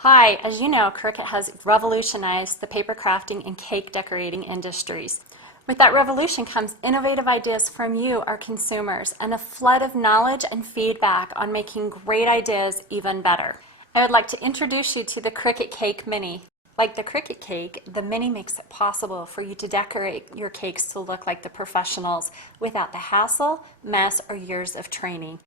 Hi, as you know, Cricut has revolutionized the paper crafting and cake decorating industries. With that revolution comes innovative ideas from you, our consumers, and a flood of knowledge and feedback on making great ideas even better. I would like to introduce you to the Cricut Cake Mini. Like the Cricut Cake, the Mini makes it possible for you to decorate your cakes to look like the professionals without the hassle, mess, or years of training.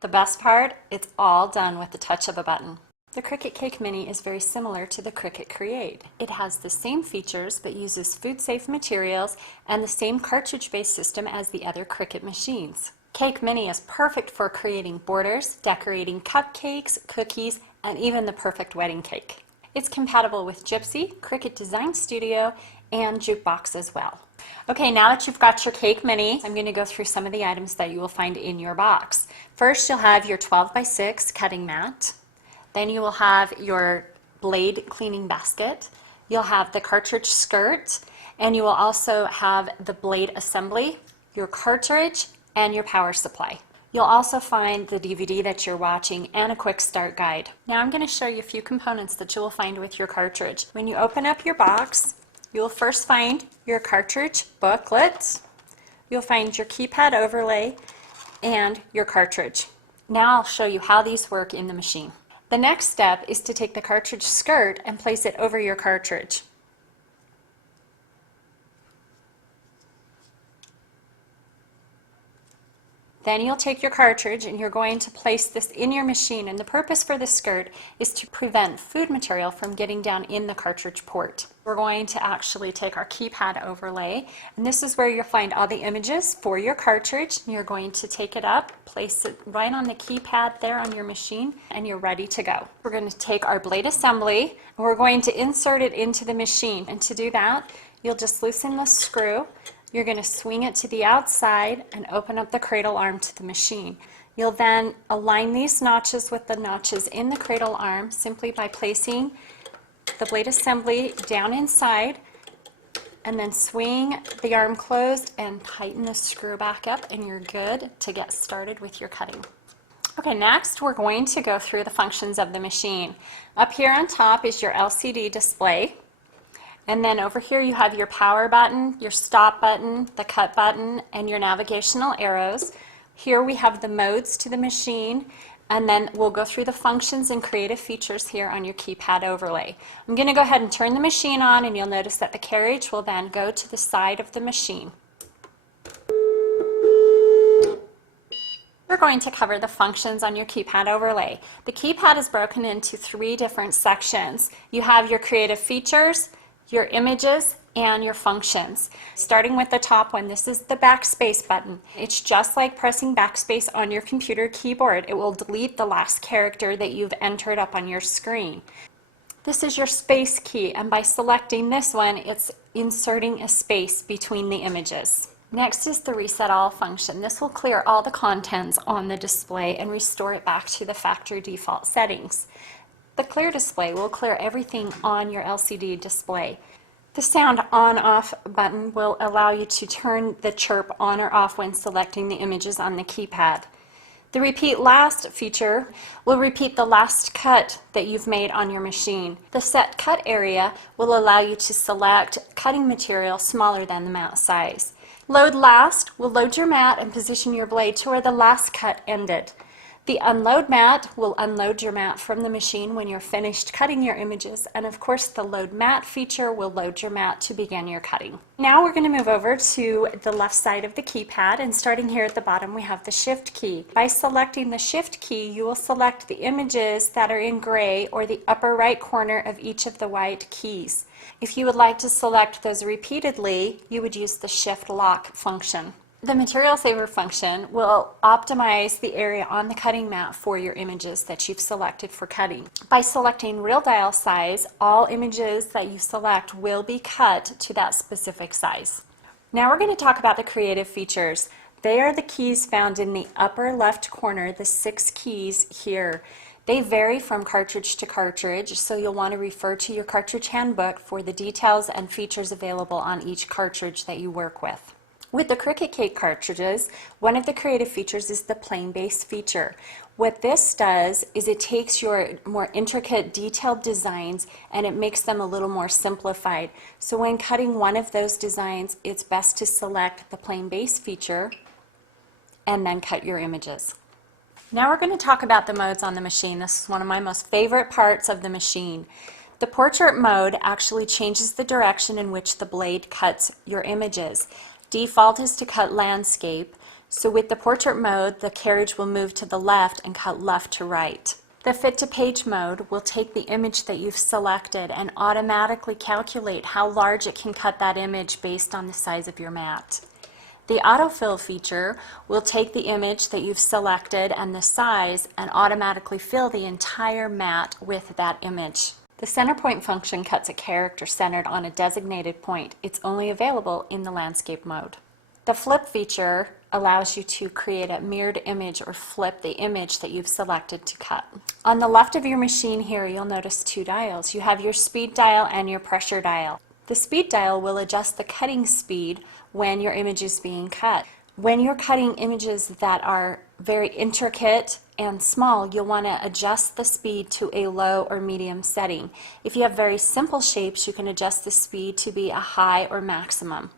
The best part, it's all done with the touch of a button. The Cricut Cake Mini is very similar to the Cricut Create. It has the same features but uses food-safe materials and the same cartridge-based system as the other Cricut machines. Cake Mini is perfect for creating borders, decorating cupcakes, cookies, and even the perfect wedding cake. It's compatible with Gypsy, Cricut Design Studio, and Jukebox as well. Okay, now that you've got your Cake Mini, I'm going to go through some of the items that you will find in your box. First, you'll have your 12x6 cutting mat. Then you will have your blade cleaning basket. You'll have the cartridge skirt, and you will also have the blade assembly, your cartridge, and your power supply. You'll also find the DVD that you're watching and a quick start guide. Now I'm going to show you a few components that you will find with your cartridge. When you open up your box, you will first find your cartridge booklet. You'll find your keypad overlay and your cartridge. Now I'll show you how these work in the machine. The next step is to take the cartridge skirt and place it over your cartridge. Then you'll take your cartridge and you're going to place this in your machine, and the purpose for the skirt is to prevent food material from getting down in the cartridge port. We're going to actually take our keypad overlay, and this is where you'll find all the images for your cartridge. You're going to take it up, place it right on the keypad there on your machine, and you're ready to go. We're going to take our blade assembly and we're going to insert it into the machine, and to do that you'll just loosen the screw. You're going to swing it to the outside and open up the cradle arm to the machine. You'll then align these notches with the notches in the cradle arm simply by placing the blade assembly down inside, and then swing the arm closed and tighten the screw back up, and you're good to get started with your cutting. Okay, next we're going to go through the functions of the machine. Up here on top is your LCD display. And then over here you have your power button, your stop button, the cut button, and your navigational arrows. Here we have the modes to the machine, and then we'll go through the functions and creative features here on your keypad overlay. I'm going to go ahead and turn the machine on, and you'll notice that the carriage will then go to the side of the machine. We're going to cover the functions on your keypad overlay. The keypad is broken into 3 different sections. You have your creative features, your images, and your functions. Starting with the top one, this is the backspace button. It's just like pressing backspace on your computer keyboard. It will delete the last character that you've entered up on your screen. This is your space key, and by selecting this one, it's inserting a space between the images. Next is the reset all function. This will clear all the contents on the display and restore it back to the factory default settings. The clear display will clear everything on your LCD display. The sound on-off button will allow you to turn the chirp on or off when selecting the images on the keypad. The repeat last feature will repeat the last cut that you've made on your machine. The set cut area will allow you to select cutting material smaller than the mat size. Load last will load your mat and position your blade to where the last cut ended. The unload mat will unload your mat from the machine when you're finished cutting your images, and of course the load mat feature will load your mat to begin your cutting. Now we're going to move over to the left side of the keypad, and starting here at the bottom we have the shift key. By selecting the shift key, you will select the images that are in gray or the upper right corner of each of the white keys. If you would like to select those repeatedly, you would use the shift lock function. The material saver function will optimize the area on the cutting mat for your images that you've selected for cutting. By selecting real dial size, all images that you select will be cut to that specific size. Now we're going to talk about the creative features. They are the keys found in the upper left corner, the 6 keys here. They vary from cartridge to cartridge, so you'll want to refer to your cartridge handbook for the details and features available on each cartridge that you work with. With the Cricut Cake cartridges, one of the creative features is the plain base feature. What this does is it takes your more intricate, detailed designs and it makes them a little more simplified. So when cutting one of those designs, it's best to select the plain base feature and then cut your images. Now we're going to talk about the modes on the machine. This is one of my most favorite parts of the machine. The portrait mode actually changes the direction in which the blade cuts your images. Default is to cut landscape, so with the portrait mode, the carriage will move to the left and cut left to right. The fit to page mode will take the image that you've selected and automatically calculate how large it can cut that image based on the size of your mat. The autofill feature will take the image that you've selected and the size and automatically fill the entire mat with that image. The center point function cuts a character centered on a designated point. It's only available in the landscape mode. The flip feature allows you to create a mirrored image or flip the image that you've selected to cut. On the left of your machine here, you'll notice two dials. You have your speed dial and your pressure dial. The speed dial will adjust the cutting speed when your image is being cut. When you're cutting images that are very intricate and small, you'll want to adjust the speed to a low or medium setting. If you have very simple shapes, you can adjust the speed to be a high or maximum.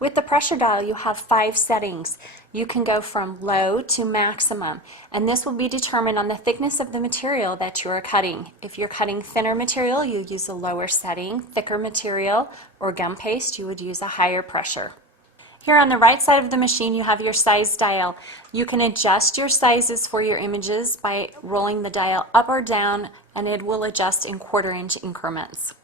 With the pressure dial, you have 5 settings. You can go from low to maximum, and this will be determined on the thickness of the material that you are cutting. If you're cutting thinner material, you use a lower setting. Thicker material or gum paste, you would use a higher pressure. Here on the right side of the machine, you have your size dial. You can adjust your sizes for your images by rolling the dial up or down, and it will adjust in 1/4 inch increments.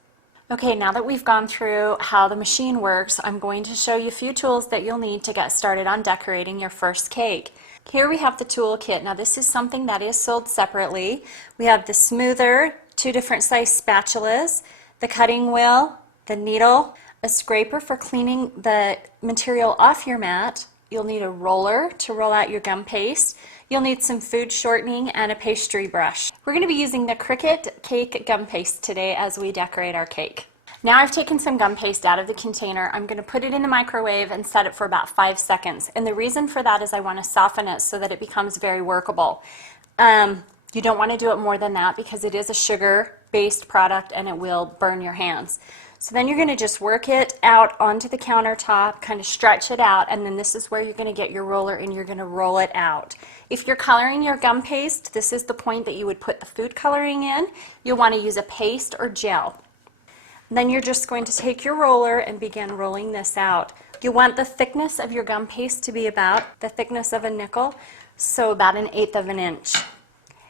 Okay, now that we've gone through how the machine works, I'm going to show you a few tools that you'll need to get started on decorating your first cake. Here we have the tool kit. Now this is something that is sold separately. We have the smoother, 2 different size spatulas, the cutting wheel, the needle, a scraper for cleaning the material off your mat. You'll need a roller to roll out your gum paste. You'll need some food shortening and a pastry brush. We're going to be using the Cricut Cake gum paste today as we decorate our cake. Now I've taken some gum paste out of the container. I'm going to put it in the microwave and set it for about 5 seconds. And the reason for that is I want to soften it so that it becomes very workable. You don't want to do it more than that because it is a sugar-based product and it will burn your hands. So then you're going to just work it out onto the countertop, kind of stretch it out, and then this is where you're going to get your roller and you're going to roll it out. If you're coloring your gum paste, this is the point that you would put the food coloring in. You'll want to use a paste or gel. And then you're just going to take your roller and begin rolling this out. You want the thickness of your gum paste to be about the thickness of a nickel, so about 1/8 of an inch.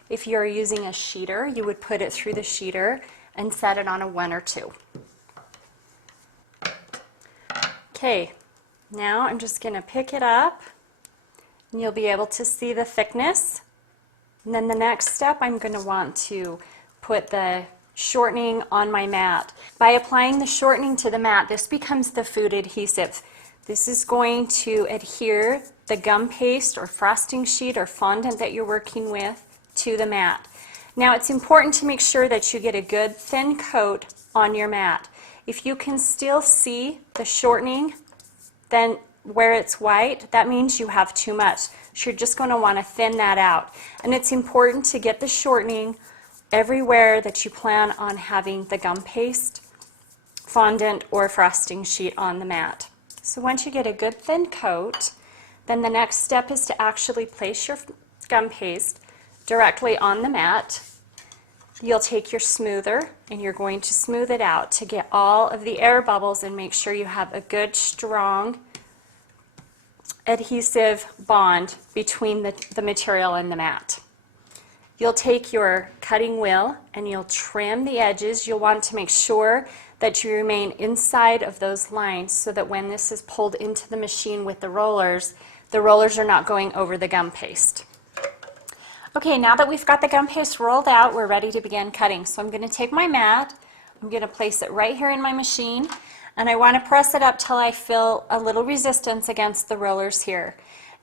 If you're using a sheeter, you would put it through the sheeter and set it on a 1 or 2. Okay, now I'm just going to pick it up and you'll be able to see the thickness. And then the next step, I'm going to want to put the shortening on my mat. By applying the shortening to the mat, this becomes the food adhesive. This is going to adhere the gum paste or frosting sheet or fondant that you're working with to the mat. Now it's important to make sure that you get a good thin coat on your mat. If you can still see the shortening, then where it's white, that means you have too much. So you're just going to want to thin that out. And it's important to get the shortening everywhere that you plan on having the gum paste, fondant, or frosting sheet on the mat. So once you get a good thin coat, then the next step is to actually place your gum paste directly on the mat. You'll take your smoother and you're going to smooth it out to get all of the air bubbles and make sure you have a good strong adhesive bond between the material and the mat. You'll take your cutting wheel and you'll trim the edges. You'll want to make sure that you remain inside of those lines so that when this is pulled into the machine with the rollers are not going over the gum paste. Okay, now that we've got the gum paste rolled out, we're ready to begin cutting. So I'm going to take my mat, I'm going to place it right here in my machine, and I want to press it up till I feel a little resistance against the rollers here.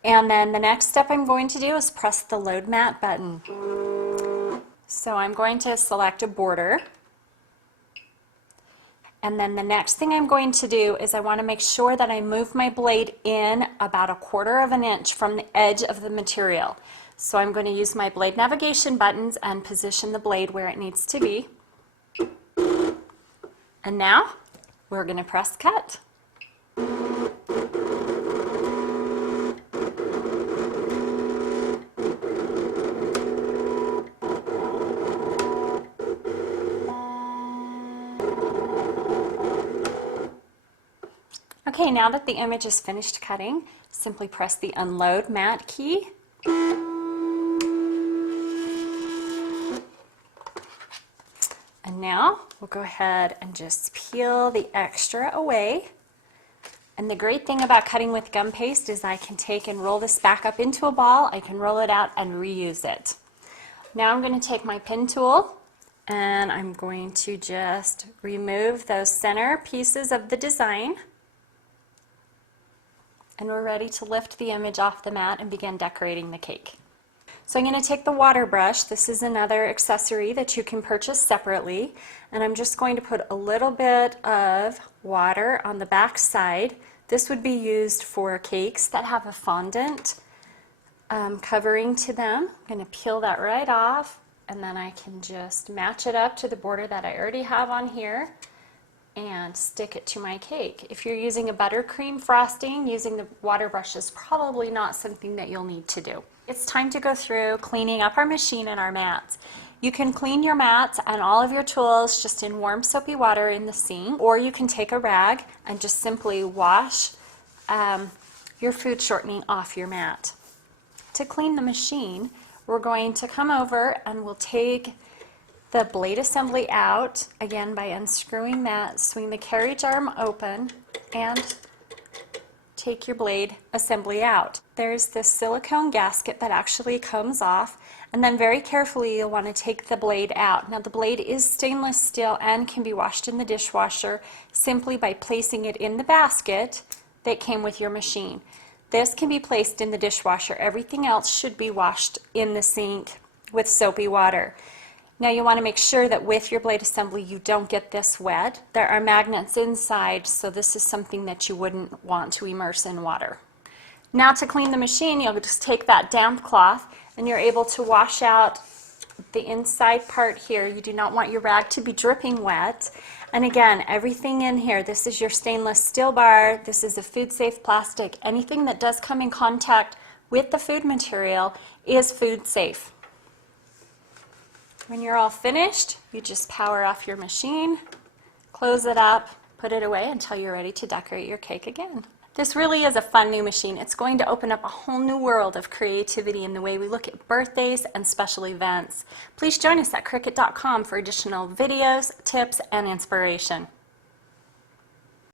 And then the next step I'm going to do is press the load mat button. So I'm going to select a border, And then the next thing I'm going to do is I want to make sure that I move my blade in about 1/4 of an inch from the edge of the material. So I'm going to use my blade navigation buttons and position the blade where it needs to be. And now we're going to press cut. Okay, now that the image is finished cutting, simply press the unload mat key. And now we'll go ahead and just peel the extra away. And the great thing about cutting with gum paste is I can take and roll this back up into a ball. I can roll it out and reuse it. Now I'm going to take my pin tool and I'm going to just remove those center pieces of the design. And we're ready to lift the image off the mat and begin decorating the cake. So I'm going to take the water brush. This is another accessory that you can purchase separately. And I'm just going to put a little bit of water on the back side. This would be used for cakes that have a fondant covering to them. I'm going to peel that right off, and then I can just match it up to the border that I already have on here and stick it to my cake. If you're using a buttercream frosting, using the water brush is probably not something that you'll need to do. It's time to go through cleaning up our machine and our mats. You can clean your mats and all of your tools just in warm soapy water in the sink, or you can take a rag and just simply wash your food shortening off your mat. To clean the machine, we're going to come over and we'll take the blade assembly out, again by unscrewing that, swing the carriage arm open, and take your blade assembly out. There's this silicone gasket that actually comes off, and then very carefully you'll want to take the blade out. Now the blade is stainless steel and can be washed in the dishwasher simply by placing it in the basket that came with your machine. This can be placed in the dishwasher. Everything else should be washed in the sink with soapy water. Now you want to make sure that with your blade assembly you don't get this wet. There are magnets inside, so this is something that you wouldn't want to immerse in water. Now to clean the machine, you'll just take that damp cloth and you're able to wash out the inside part here. You do not want your rag to be dripping wet. And again, everything in here, this is your stainless steel bar, this is a food safe plastic. Anything that does come in contact with the food material is food safe. When you're all finished, you just power off your machine, close it up, put it away until you're ready to decorate your cake again. This really is a fun new machine. It's going to open up a whole new world of creativity in the way we look at birthdays and special events. Please join us at Cricut.com for additional videos, tips, and inspiration.